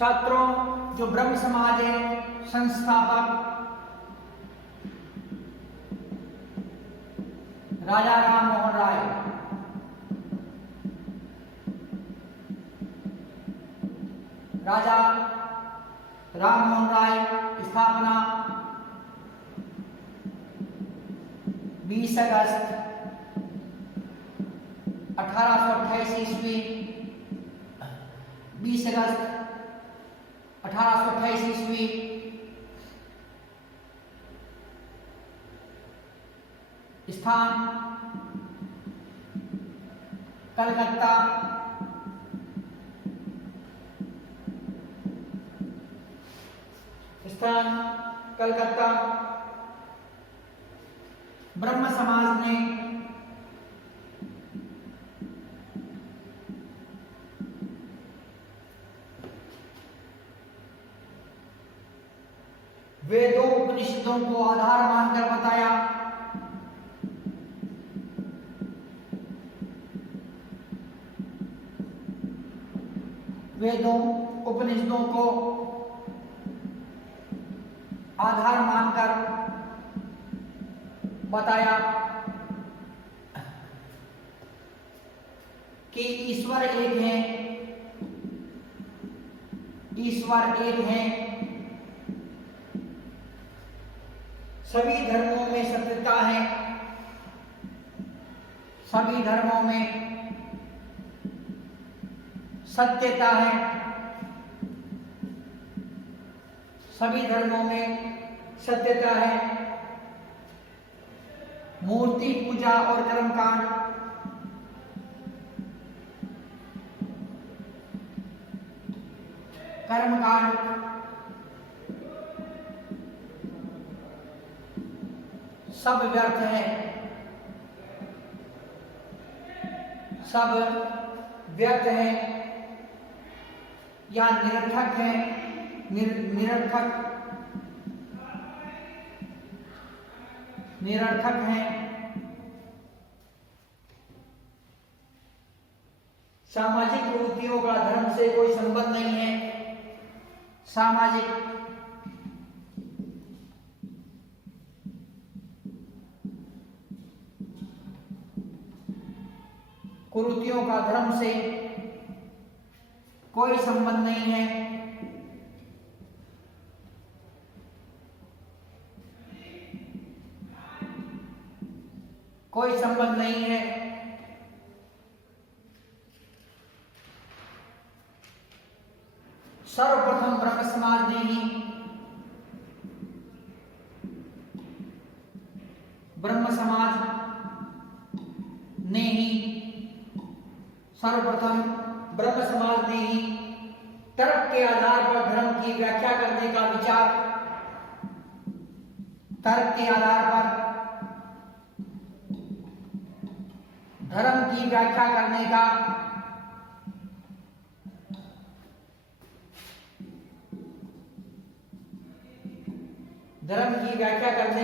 छात्रों, जो ब्रह्म समाज है, संस्थापक राजा राम मोहन राय। राजा राम मोहन राय, स्थापना 20 अगस्त 1828 ईस्वी। 20 अगस्त 1828 ईस्वी। स्थान कलकत्ता। स्थान कलकत्ता। ब्रह्म समाज ने वेदों उपनिषदों को आधार मानकर बताया। वेदों उपनिषदों को आधार मानकर बताया कि ईश्वर एक है। ईश्वर एक है। सभी धर्मों में सत्यता है। सभी धर्मों में सत्यता है। सभी धर्मों में सत्यता है। मूर्ति पूजा और कर्मकांड सब व्यर्थ है। सब व्यर्थ है या निरर्थक है। निरर्थक है। सामाजिक प्रवृत्तियों का धर्म से कोई संबंध नहीं है। सामाजिक कुरीतियों का धर्म से कोई संबंध नहीं है। कोई संबंध नहीं है। सर्वप्रथम ब्रह्म समाज ने ही सर्वप्रथम ब्रह्म समाज ने ही तर्क के आधार पर धर्म की व्याख्या करने का विचार, तर्क के आधार पर धर्म की व्याख्या करने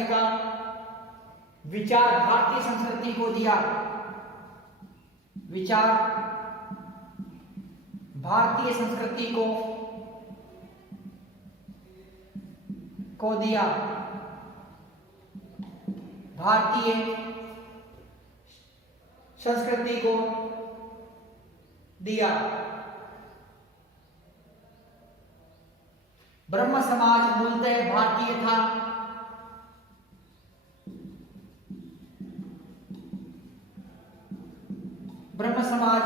का विचार भारतीय संस्कृति को दिया। विचार भारतीय संस्कृति को दिया। भारतीय संस्कृति को दिया। ब्रह्म समाज मूलतः भारतीय था। ब्रह्म समाज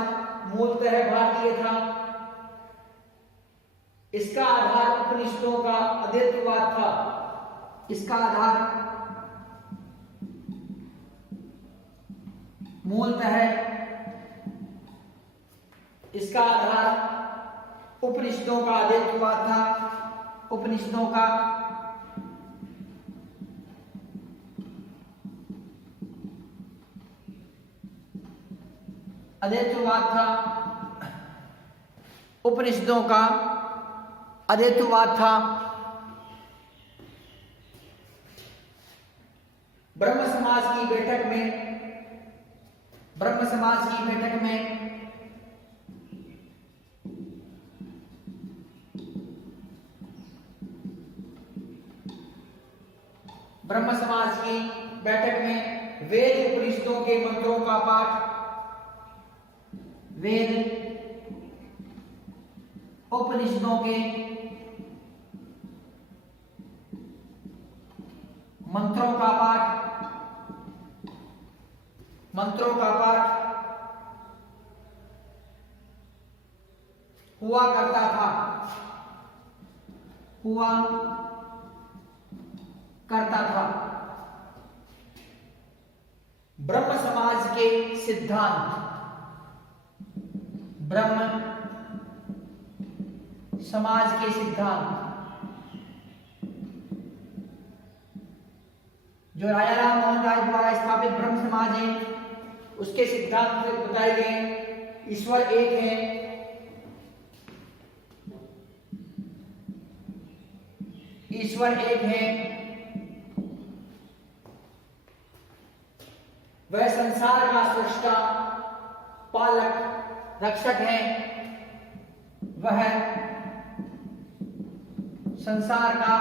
मूलतः भारतीय था। इसका आधार उपनिषदों का अद्वैतवाद था। इसका आधार मूलतः इसका आधार उपनिषदों का अद्वैतवाद था। उपनिषदों का अद्वैतवाद था। उपनिषदों का अद्वैतवाद था। ब्रह्म समाज की बैठक ब्रह्म समाज की बैठक में वेद उपनिषदों के मंत्रों का पाठ, वेद उपनिषदों के मंत्रों का पाठ हुआ करता था। ब्रह्म समाज के सिद्धांत, ब्रह्म समाज के सिद्धांत जो राजा राम मोहन राय द्वारा स्थापित ब्रह्म समाज है, उसके सिद्धांत बताए गए। ईश्वर एक है, वह संसार का सृष्टा, पालक, रक्षक है। वह संसार का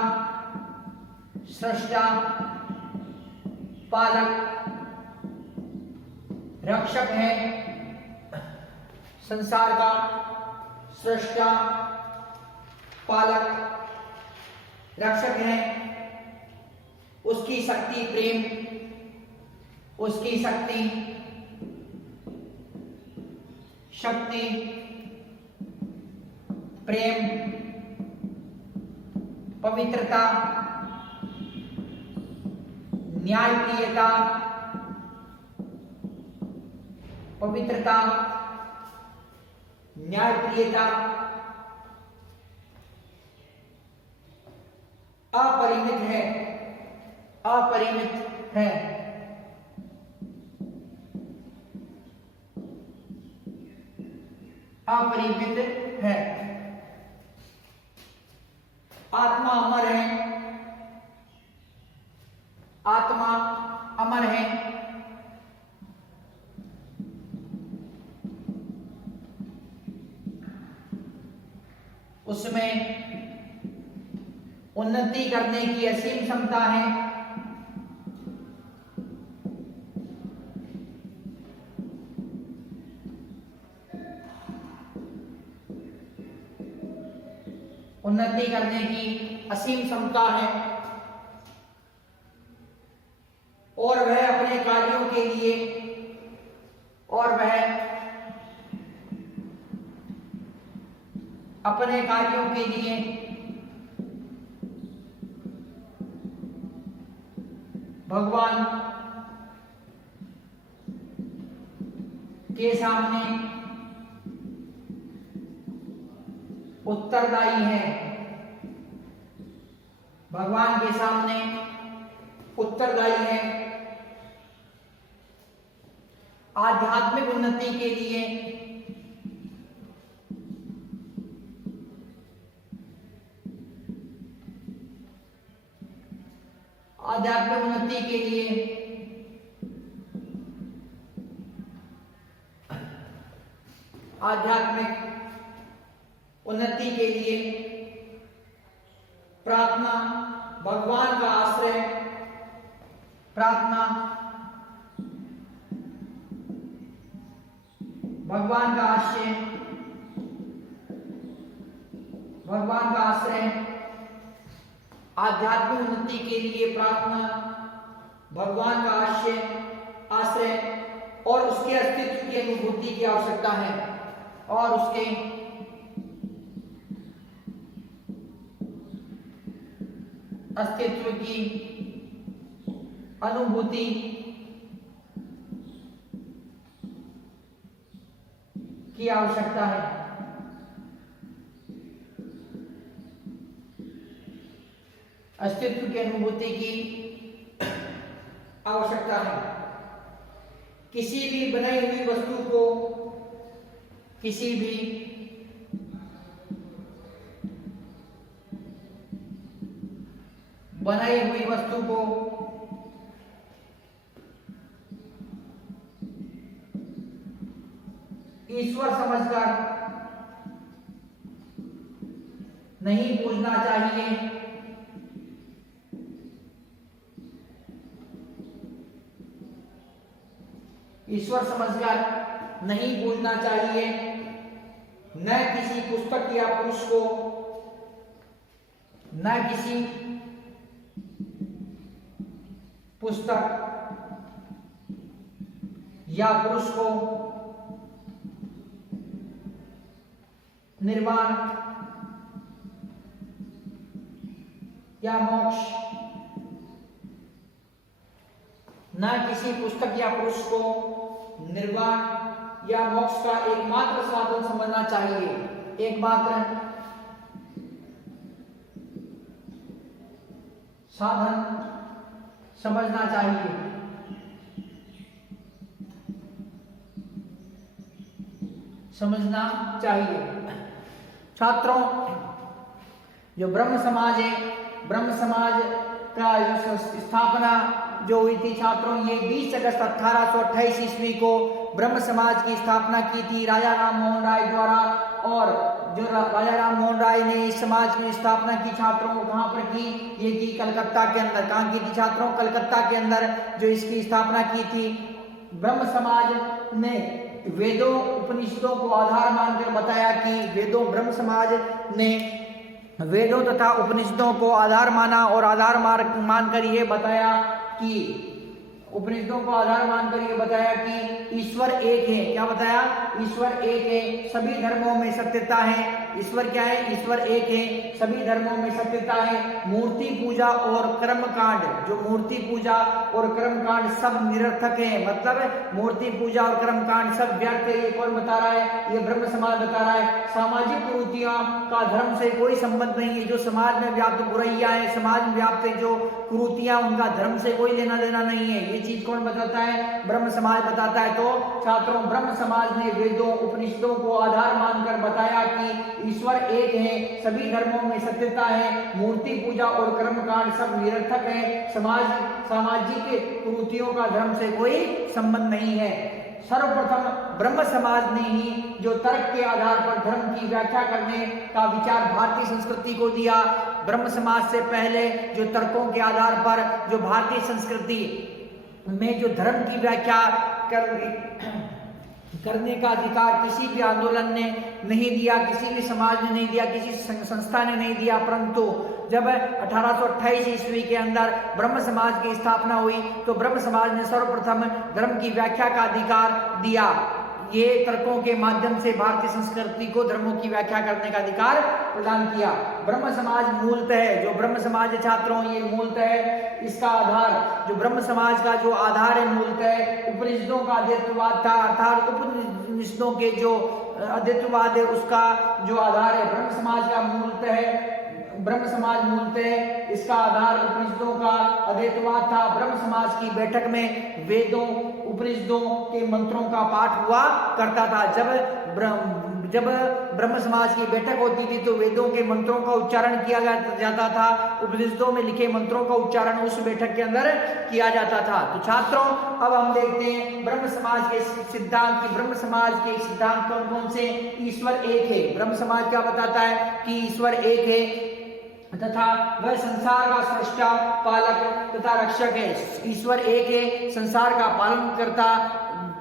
सृष्टा, पालक, रक्षक है। संसार का सृष्टा, पालक, रक्षक है। उसकी शक्ति प्रेम, उसकी शक्ति प्रेम, पवित्रता, न्यायप्रियता, अपरिमित है। आत्मा अमर है। उसमें उन्नति करने की असीम क्षमता है। और वह अपने कार्यों के लिए भगवान के सामने उत्तरदायी है। आध्यात्मिक उन्नति के लिए प्रार्थना, भगवान का आश्रय, आध्यात्मिक उन्नति के लिए प्रार्थना, भगवान का आश्रय और उसके अस्तित्व की अनुभूति की आवश्यकता है। और उसके अस्तित्व की अनुभूति की आवश्यकता है। अस्तित्व की अनुभूति की आवश्यकता है। किसी भी बनाई हुई वस्तु को, ईश्वर समझकर नहीं पूजना चाहिए। ईश्वर समझकर नहीं पूजना चाहिए। न किसी पुस्तक या पुरुष को, न किसी पुस्तक या पुरुष को निर्वाण या मोक्ष, न किसी पुस्तक या पुरुष को निर्वाण या मोक्ष का एकमात्र साधन समझना चाहिए। एकमात्र साधन समझना चाहिए। समझना चाहिए। छात्रों, जो ब्रह्म समाज है, ब्रह्म समाज का जो स्थापना जो हुई थी छात्रों, ये 20 अगस्त 1828 ईस्वी को ब्रह्म समाज की स्थापना की थी राजा राम मोहन राय द्वारा। और जो राजा राम मोहन राय ने इस समाज की स्थापना की छात्रों को कहाँ पर की? ये की कलकत्ता के अंदर। कहाँ की थी छात्रों? कलकत्ता के अंदर जो इसकी स्थापना की थी। ब्रह्म समाज ने वेदों उपनिषदों को आधार मानकर बताया कि वेदों, ब्रह्म समाज ने वेदों तथा उपनिषदों को आधार माना और आधार मानकर ये बताया कि उपनिषदों को आधार मानकर ये बताया कि ईश्वर एक है। क्या बताया? ईश्वर एक है, सभी धर्मों में सत्यता है। ईश्वर क्या है? ईश्वर एक है, सभी धर्मों में सत्यता है। मूर्ति पूजा और कर्मकांड, जो मूर्ति पूजा और कर्मकांड सब निरर्थक है, मतलब मूर्ति पूजा और कर्मकांड सब व्यर्थ है। ये कौन बता रहा है? ये ब्रह्म समाज बता रहा है। सामाजिक कुरीतियों का धर्म से कोई संबंध नहीं है। जो समाज में व्याप्त बुराइयां है, समाज में व्याप्त जो कुरीतियां, उनका धर्म से कोई लेना देना नहीं है। ये चीज कौन बताता है? ब्रह्म समाज बताता है। तो छात्रों, ब्रह्म समाज ने वेदों उपनिषदों को आधार मानकर बताया कि ईश्वर एक है, सभी धर्मों में सत्यता है, मूर्ति पूजा और कर्मकांड सब निरर्थक है, सामाजिक कुरीतियों का धर्म से कोई संबंध नहीं है। सर्वप्रथम ब्रह्म समाज ने ही जो तर्क के आधार पर धर्म की व्याख्या करने का विचार भारतीय संस्कृति को दिया। ब्रह्म समाज से पहले जो तर्कों के आधार पर जो भारतीय संस्कृति में जो धर्म की व्याख्या करने का अधिकार किसी भी आंदोलन ने नहीं दिया, किसी भी समाज ने नहीं दिया, किसी संस्था ने नहीं दिया। परंतु जब 1828 ईस्वी के अंदर ब्रह्म समाज की स्थापना हुई तो ब्रह्म समाज ने सर्वप्रथम धर्म की व्याख्या का अधिकार दिया। ये तर्कों के माध्यम से भारतीय संस्कृति को धर्मों की व्याख्या करने का अधिकार प्रदान किया। ब्रह्म समाज मूलतः, जो ब्रह्म समाज छात्रों, ये मूलतः इसका आधार, जो ब्रह्म समाज का जो आधार है मूलतः उपनिषदों का अद्वैतवाद था। अर्थात उपनिषदों के जो अद्वैतवाद है उसका जो आधार है। ब्रह्म समाज का मूलतः इसका आधार उपनिषदों का अद्वैतवाद था। ब्रह्म समाज की बैठक में वेदों उपनिषदों के मंत्रों का पाठ हुआ करता था। जब ब्रह्म समाज की बैठक होती थी तो वेदों के मंत्रों का उच्चारण किया जाता था, उपनिषदों में लिखे मंत्रों का उच्चारण उस बैठक के अंदर किया जाता था। तो छात्रों, अब हम देखते हैं ब्रह्म समाज के सिद्धांत की। ब्रह्म समाज के सिद्धांत कौन कौन से? ईश्वर एक है। ब्रह्म समाज क्या बताता है? कि ईश्वर एक है तथा वह संसार का सृष्टा, पालक तथा रक्षक है। ईश्वर एक है, संसार का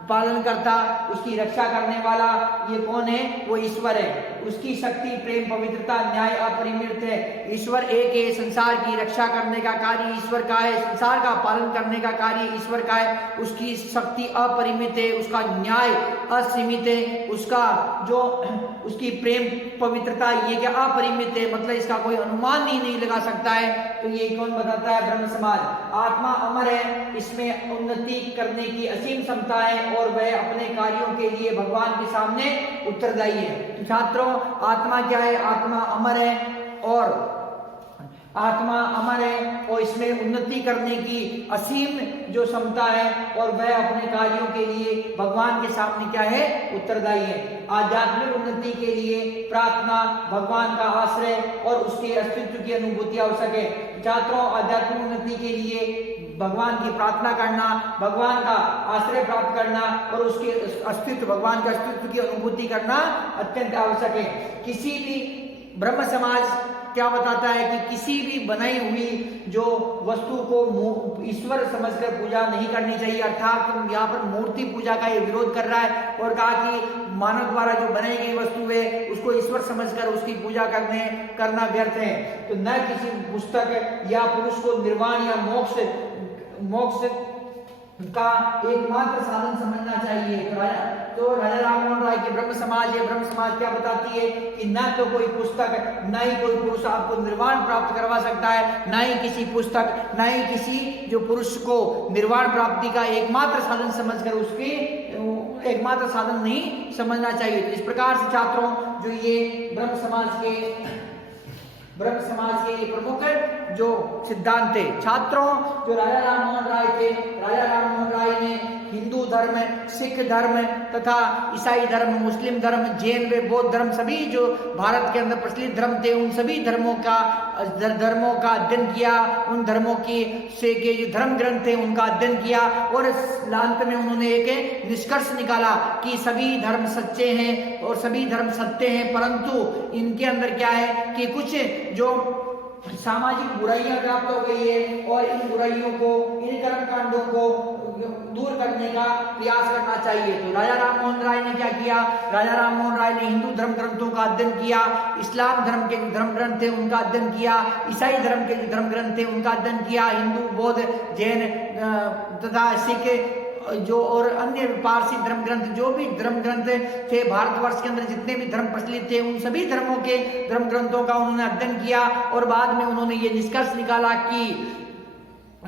पालन करता, उसकी रक्षा करने वाला ये कौन है? वो ईश्वर है। उसकी शक्ति, प्रेम, पवित्रता, न्याय अपरिमित है। ईश्वर एक है, संसार की रक्षा करने का कार्य ईश्वर का है, संसार का पालन करने का कार्य ईश्वर का है। उसकी शक्ति अपरिमित है, उसका न्याय असीमित है, उसकी प्रेम पवित्रता ये क्या अपरिमित है, मतलब इसका कोई अनुमान ही नहीं लगा सकता है। तो ये कौन बताता है? ब्रह्म समाज। आत्मा अमर है, इसमें उन्नति करने की असीम क्षमता है और वह अपने कार्यों के लिए भगवान के सामने उत्तरदायी है। तो छात्रों, आत्मा क्या है? आत्मा अमर है और इसमें उन्नति करने की असीम जो क्षमता है और वह अपने कार्यों के लिए भगवान के सामने क्या है? उत्तरदायी है। आध्यात्मिक उन्नति के लिए प्रार्थना, भगवान का आश्रय और उसके अस्तित्व की अनुभूति आवश्यक है। छात्रों, आध्यात्मिक उन्नति के लिए भगवान की प्रार्थना करना, भगवान का आश्रय प्राप्त करना और उसके अस्तित्व, भगवान के अस्तित्व की अनुभूति करना अत्यंत आवश्यक है। किसी भी ब्रह्म समाज क्या बताता है कि किसी भी बनाई हुई जो वस्तु को ईश्वर समझकर पूजा नहीं करनी चाहिए, अर्थात यहाँ पर मूर्ति पूजा का ये विरोध कर रहा है और कहा कि मानव द्वारा जो बनाई गई वस्तु है उसको ईश्वर समझकर उसकी पूजा करना व्यर्थ है। तो न किसी पुस्तक या पुरुष को निर्वाण या मोक्ष का एकमात्र साधन समझना चाहिए। तो राजा राममोहन राय की ब्रह्म समाज है, ब्रह्म समाज क्या बताती है कि न तो कोई पुस्तक न ही कोई पुरुष आपको निर्वाण प्राप्त करवा सकता है, न ही किसी पुस्तक न ही किसी जो पुरुष को निर्वाण प्राप्ति का एकमात्र साधन समझकर उसके एकमात्र साधन नहीं समझना चाहिए। तो इस प्रकार से छात्रों जो ये ब्रह्म समाज के ये प्रमुख जो सिद्धांत थे, छात्रों जो राजा राममोहन राय थे, राजा राममोहन राय ने हिंदू धर्म, सिख धर्म तथा ईसाई धर्म, मुस्लिम धर्म, जैन व बौद्ध धर्म सभी जो भारत के अंदर प्रचलित धर्म थे उन सभी धर्मों का अध्ययन किया, उन धर्मों के जो धर्म ग्रंथ थे उनका अध्ययन किया और अंत में उन्होंने एक निष्कर्ष निकाला कि सभी धर्म सच्चे हैं और सभी धर्म सत्य हैं, परंतु इनके अंदर क्या है कि कुछ जो सामाजिक बुराइयां प्राप्त हो गई है और इन बुराइयों को, इन कर्म कांडों को दूर करने का प्रयास करना चाहिए। तो राजा राममोहन राय ने क्या किया? राजा राममोहन राय ने हिंदू धर्म ग्रंथों का अध्ययन किया, इस्लाम धर्म के जो धर्म ग्रंथ थे उनका अध्ययन किया, ईसाई धर्म के जो धर्म ग्रंथ थे उनका अध्ययन किया, हिंदू, बौद्ध, जैन तथा सिख जो और अन्य पारसी धर्म ग्रंथ, जो भी धर्म ग्रंथ थे भारतवर्ष के अंदर जितने भी धर्म प्रचलित थे उन सभी धर्मों के धर्म ग्रंथों का उन्होंने अध्ययन किया और बाद में उन्होंने ये निष्कर्ष निकाला कि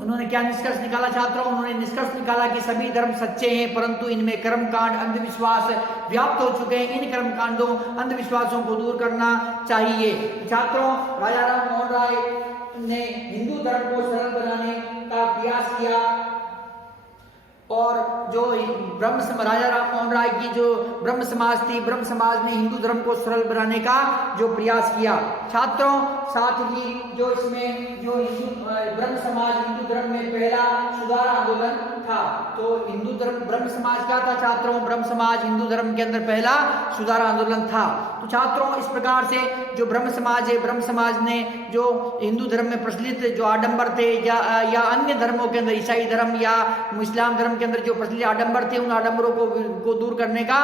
उन्होंने क्या निष्कर्ष निकाला छात्रों? उन्होंने निष्कर्ष निकाला कि सभी धर्म सच्चे हैं परंतु इनमें कर्मकांड, अंधविश्वास व्याप्त हो चुके हैं, इन कर्मकांडों, अंधविश्वासों को दूर करना चाहिए। छात्रों राजा राममोहन राय ने हिंदू धर्म को सरल बनाने का प्रयास किया और जो राजा राममोहन राय की जो ब्रह्म समाज थी, ब्रह्म समाज ने हिंदू धर्म को सरल बनाने का जो प्रयास किया। छात्रों साथ ही जो इसमें जो ब्रह्म समाज हिंदू धर्म में पहला सुधार आंदोलन था, तो हिंदू धर्म ब्रह्म समाज क्या था छात्रों? ब्रह्म समाज हिंदू धर्म के अंदर पहला सुधार आंदोलन था। तो छात्रों इस प्रकार से जो ब्रह्म समाज है, ब्रह्म समाज ने जो हिंदू धर्म में प्रचलित जो आडंबर थे या अन्य धर्मों के अंदर, ईसाई धर्म या इस्लाम धर्म के अंदर जो प्रचलित आडंबर थे उन आडंबरों को दूर करने का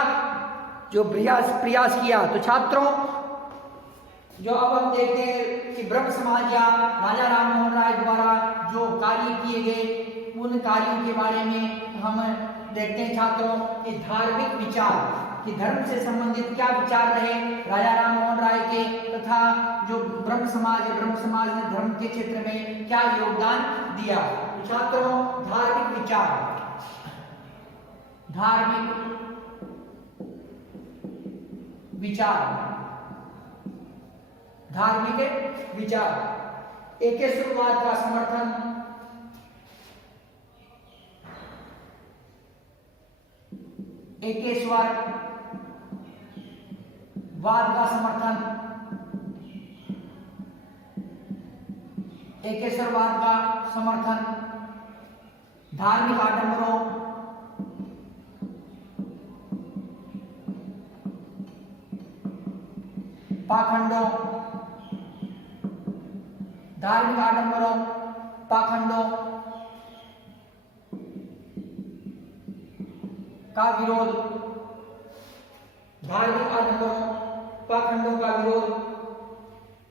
जो प्रयास किया। तो छात्रों जो अब हम देखते हैं कि ब्रह्म समाज या राजा राममोहन राय द्वारा जो कार्य किए गए उन कार्यों के बारे में हम देखते हैं छात्रों कि धार्मिक विचार कि धर्म से संबंधित क्या विचार रहे राजा राममोहन राय के तथा जो ब्रह्म समाज है, ब्रह्म समाज ने धर्म के क्षेत्र में क्या योगदान दिया। तो छात्रों धार्मिक विचार एकेश्वरवाद का समर्थन, एकेश्वरवाद का समर्थन, धार्मिक आडंबरों, पाखंडों का विरोध,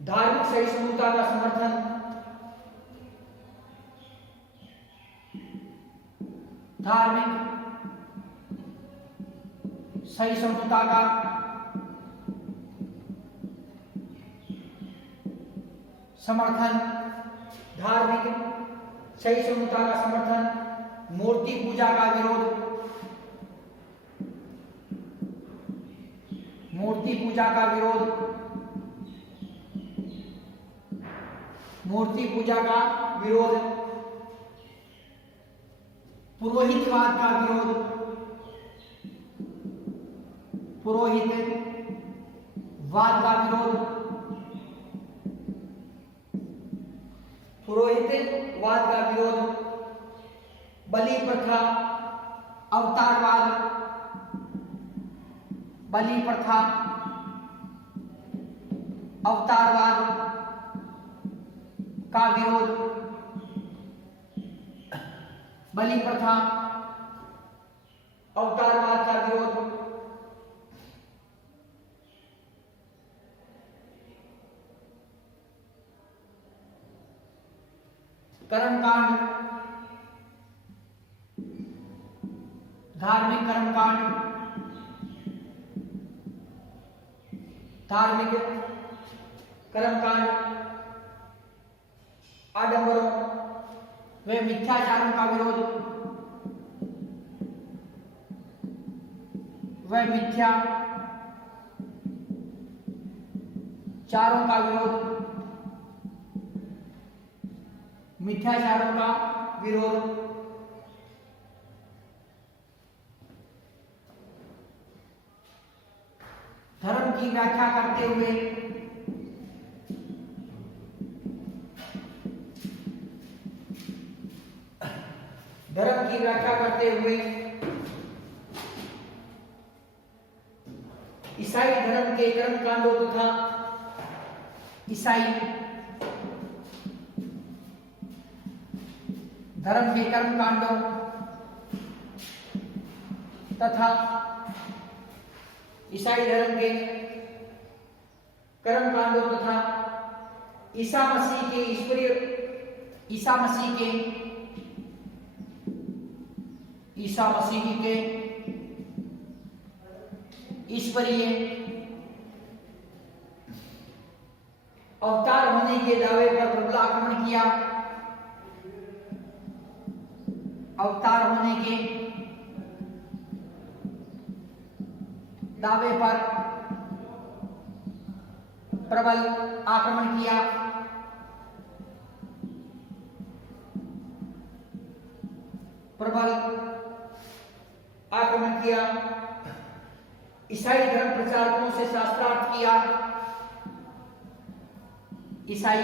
धार्मिक सहिष्णुता का समर्थन, धार्मिक सहिष्णुता का समर्थन, मूर्ति पूजा का विरोध, पुरोहितवाद का विरोध, बलि प्रथा, अवतारवाद, का विरोध, बलि प्रथा, अवतारवाद का विरोध, कर्मकांड, धार्मिक कर्मकांड, धार्मिक कर्मकांड, आडंबरों व मिथ्याचारों का विरोध, व मिथ्याचारों का विरोध, मिथ्याचारों का विरोध, धर्म की व्याख्या करते हुए ईसाई धर्म के कर्मकांडों तथा ईसाई धर्म के कर्मकांडों तथा ईसाई धर्म के कर्मकांडों तथा ईसा मसीह के ईश्वरीय अवतार होने के दावे पर प्रबल आक्रमण किया, अवतार होने के दावे पर प्रबल आक्रमण किया, ईसाई धर्म प्रचारकों से शास्त्रार्थ किया, ईसाई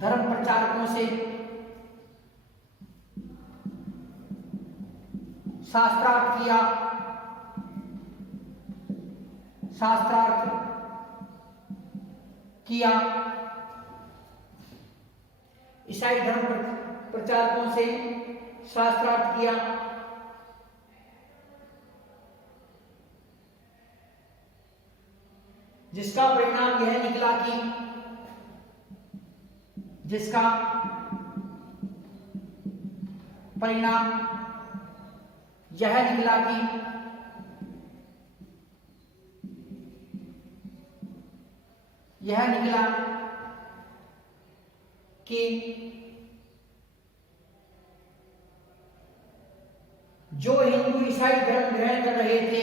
धर्म प्रचारकों से शास्त्रार्थ किया, ईसाई धर्म प्रचारकों से शास्त्रार्थ किया, जिसका परिणाम यह निकला कि जो हिंदू ईसाई धर्म ग्रहण कर रहे थे,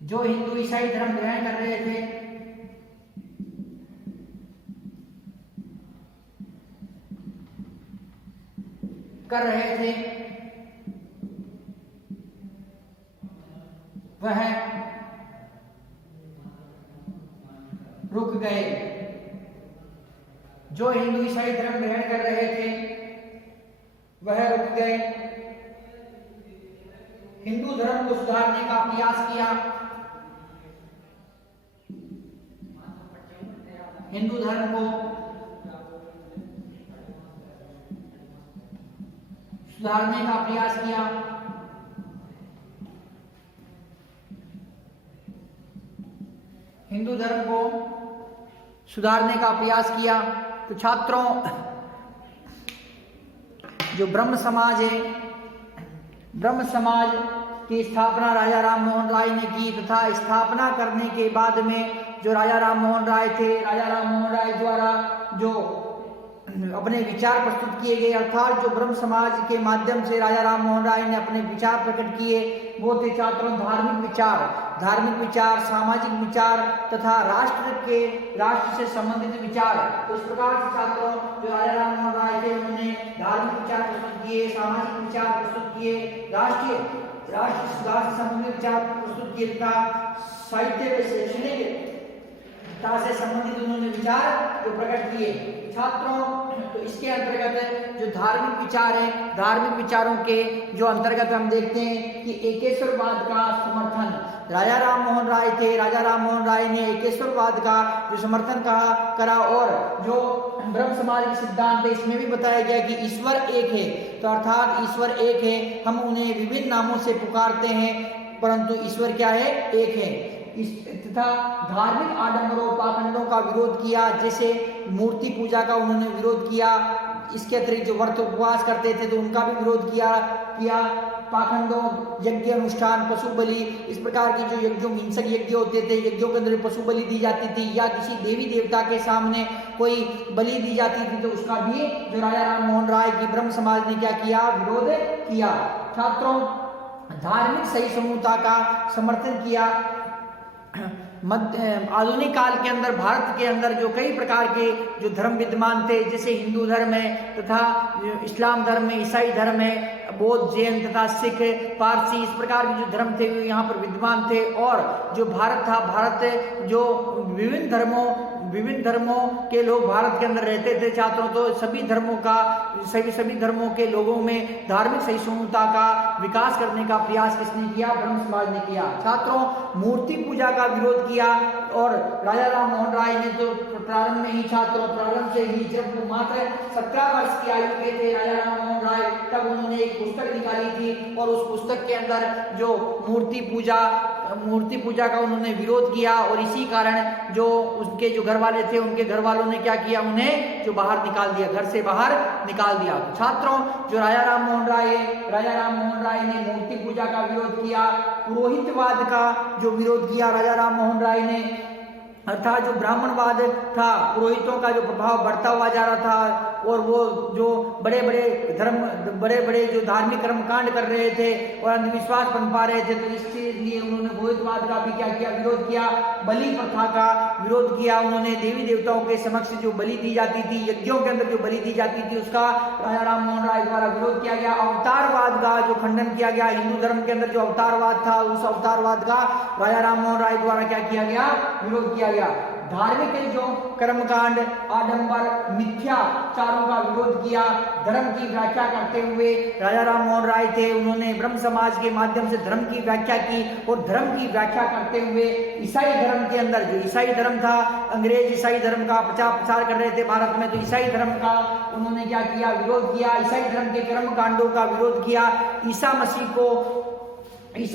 जो हिंदू ईसाई धर्म ग्रहण कर रहे थे, वह रुक गए। जो हिंदू ईसाई धर्म ग्रहण कर रहे थे वह रुक गए, हिंदू धर्म को सुधारने का प्रयास किया, हिंदू धर्म को सुधारने का प्रयास किया, हिंदू धर्म को सुधारने का प्रयास किया। तो छात्रों, जो ब्रह्म समाज है, ब्रह्म समाज की स्थापना राजा राम मोहन राय ने की तथा स्थापना करने के बाद में जो राजा राम मोहन राय थे, राजा राम मोहन राय द्वारा जो अपने विचार प्रस्तुत किए गए, अर्थात जो ब्रह्म समाज के माध्यम से राजा राम मोहन राय ने अपने विचार प्रकट किए, वो थे छात्रों धार्मिक विचार, सामाजिक विचार तथा राष्ट्र से संबंधित विचार। तो इस प्रकार से छात्रों, जो राजा राम मोहन राय थे, उन्होंने धार्मिक विचार प्रस्तुत किए, सामाजिक विचार प्रस्तुत किए, राष्ट्र सुधार से संबंधित विचार प्रस्तुत किए तथा साहित्य व शैक्षणिक से संबंधित उन्होंने विचार जो प्रकट किए। छात्रों, तो इसके अंतर्गत जो धार्मिक विचार है, धार्मिक विचारों के जो अंतर्गत हम देखते हैं कि एकेश्वरवाद का समर्थन, राजा राम मोहन राय थे। राजा राम मोहन राय ने एकेश्वरवाद का जो समर्थन करा और जो ब्रह्म समाज के सिद्धांत है इसमें भी बताया गया कि ईश्वर एक है। तो अर्थात ईश्वर एक है, हम उन्हें विभिन्न नामों से पुकारते हैं परंतु ईश्वर क्या है, एक है। तथा धार्मिक आडंबरों पाखंडों का विरोध किया, जैसे मूर्ति पूजा का उन्होंने विरोध किया। इसके अतिरिक्त जो व्रत उपवास करते थे तो उनका भी विरोध किया। पाखंडों, यज्ञ अनुष्ठान, पशु बलि, इस प्रकार की जो यज्ञों, हिंसक यज्ञ होते थे, यज्ञों के अंदर पशु बलि दी जाती थी या किसी देवी देवता के सामने कोई बलि दी जाती थी तो उसका भी जो राजा राम मोहन राय की ब्रह्म समाज ने क्या किया, विरोध किया। छात्रों, धार्मिक सहिष्णुता का समर्थन किया। आधुनिक काल के अंदर भारत के अंदर जो कई प्रकार के जो धर्म विद्यमान थे, जैसे हिंदू धर्म है तथा इस्लाम धर्म है, ईसाई धर्म है, बौद्ध, जैन तथा सिख, पारसी, इस प्रकार के जो धर्म थे वे यहाँ पर विद्यमान थे। और जो भारत था, भारत जो विभिन्न धर्मों के लोग भारत के अंदर रहते थे छात्रों, तो सभी धर्मों के लोगों में धार्मिक सहिष्णुता का विकास करने का प्रयास किसने किया, ब्रह्म समाज ने किया। छात्रों, मूर्ति पूजा का विरोध किया और राजा राम मोहन राय ने तो प्रारंभ में ही प्रारंभ से ही, जब वो मात्र 17 वर्ष की आयु के थे राजा राम मोहन राय, तब उन्होंने एक पुस्तक निकाली थी और उस पुस्तक के अंदर जो मूर्ति पूजा का उन्होंने विरोध किया और इसी कारण जो उनके जो घर वाले थे, उनके घर वालों ने क्या किया, उन्हें जो बाहर निकाल दिया, घर से बाहर निकाल दिया। छात्रों, जो राजा राम मोहन राय ने मूर्ति पूजा का विरोध किया। पुरोहितवाद का जो विरोध किया राजा राम मोहन राय ने, अर्थात जो ब्राह्मणवाद था, पुरोहितों का जो प्रभाव बढ़ता हुआ जा रहा था और वो जो बड़े बड़े जो धार्मिक कर्मकांड कर रहे थे और अंधविश्वास पनपा रहे थे, तो इसलिए उन्होंने पुरोहितवाद का भी क्या किया, विरोध किया। बलि प्रथा का विरोध किया उन्होंने। देवी देवताओं के समक्ष जो बलि दी जाती थी, यज्ञों के अंदर जो बलि दी जाती थी, उसका राजा राम मोहन राय द्वारा विरोध किया गया। अवतारवाद का जो खंडन किया गया, हिंदू धर्म के अंदर जो अवतारवाद था, उस अवतारवाद का राजा राम मोहन राय द्वारा क्या किया गया, विरोध किया गया। धार्मिक जो कर्मकांड, आडंबर, मिथ्याचारों का विरोध किया। धर्म की व्याख्या करते हुए राजा राम मोहन राय थे, उन्होंने ब्रह्म समाज के माध्यम से धर्म की व्याख्या की और धर्म की व्याख्या करते हुए ईसाई धर्म के अंदर, जो ईसाई धर्म था, अंग्रेज ईसाई धर्म का प्रचार कर रहे थे भारत में, तो ईसाई धर्म का उन्होंने क्या किया, विरोध किया। ईसाई धर्म के कर्म कांडों का विरोध किया। ईसा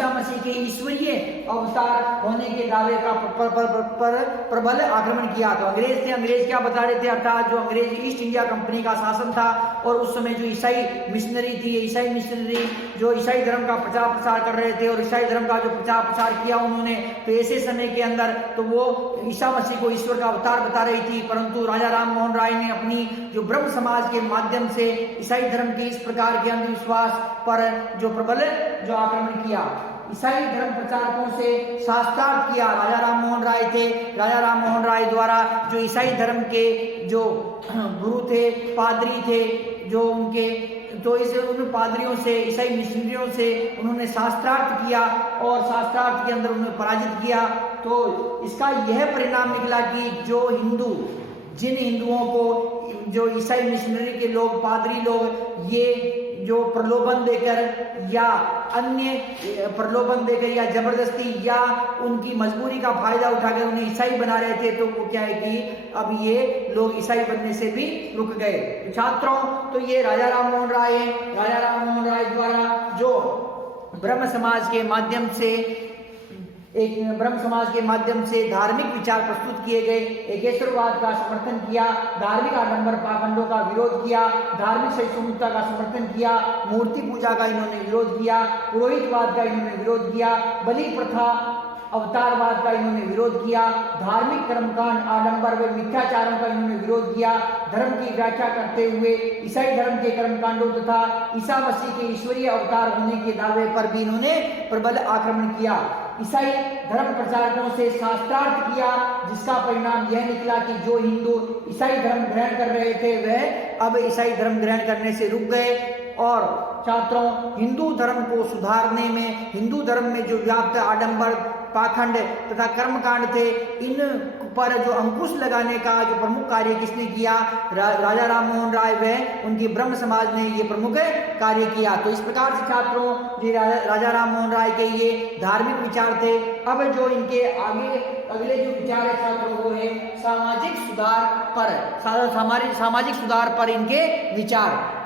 मसीह के ईश्वरीय अवतार होने के दावे का प्रबल आक्रमण किया। तो अंग्रेज क्या बता रहे थे, अर्थात जो अंग्रेज ईस्ट इंडिया कंपनी का शासन था और उस समय जो ईसाई मिशनरी थी, ईसाई मिशनरी जो ईसाई धर्म का प्रचार कर रहे थे और ईसाई धर्म का जो प्रचार किया उन्होंने, तो ऐसे समय के अंदर तो वो ईसा मसीह को ईश्वर का अवतार बता रही थी, परंतु राजा राम मोहन राय ने अपनी जो ब्रह्म समाज के माध्यम से ईसाई धर्म के इस प्रकार के अंधविश्वास पर जो प्रबल जो आक्रमण किया। ईसाई धर्म प्रचारकों से शास्त्रार्थ किया राजा राम मोहन राय थे। राजा राम मोहन राय द्वारा जो ईसाई धर्म के जो गुरु थे, पादरी थे, जो उनके, तो उन पादरियों से, ईसाई मिशनरियों से उन्होंने शास्त्रार्थ किया और शास्त्रार्थ के अंदर उन्हें पराजित किया। तो इसका यह परिणाम निकला कि जिन हिंदुओं को जो ईसाई मिशनरी के लोग, पादरी लोग, ये जो प्रलोभन देकर या अन्य प्रलोभन देकर या जबरदस्ती या उनकी मजबूरी का फायदा उठाकर उन्हें ईसाई बना रहे थे, तो वो क्या है कि अब ये लोग ईसाई बनने से भी रुक गए। छात्रों, तो ये राजा राम मोहन राय द्वारा जो ब्रह्म समाज के माध्यम से धार्मिक विचार प्रस्तुत किए गए, एकेश्वरवाद का समर्थन किया, धार्मिक आडंबर पाखंडों का विरोध किया, धार्मिक सहिष्णुता का समर्थन किया, मूर्ति पूजा का इन्होंने विरोध किया, पुरोहितवाद का इन्होंने विरोध किया, बलि प्रथा, अवतारवाद का इन्होंने विरोध किया, धार्मिक कर्मकांड, आडंबर व मिथ्याचारों का इन्होंने विरोध किया। धर्म की व्याख्या करते हुए ईसाई धर्म के कर्मकांडों तथा ईसा मसीह के ईश्वरीय अवतार होने के दावे पर भी इन्होंने प्रबल आक्रमण किया। ईसाई धर्म प्रचारकों से शास्त्रार्थ किया, जिसका परिणाम यह निकला कि जो हिंदू ईसाई धर्म ग्रहण कर रहे थे वह अब ईसाई धर्म ग्रहण करने से रुक गए और छात्रों हिंदू धर्म को सुधारने में, हिंदू धर्म में जो व्याप्त आडंबर, पाखंड तथा कर्मकांड थे, इन पर जो अंकुश लगाने का जो प्रमुख कार्य किसने किया? राजा राम मोहन राय व उनकी ब्रह्म समाज ने ये प्रमुख कार्य किया। तो इस प्रकार से छात्रों जी राजा राम मोहन राय के ये धार्मिक विचार थे। अब जो इनके आगे अगले जो विचार है छात्रों वो है सामाजिक सुधार पर, सामाजिक सुधार पर इनके विचार।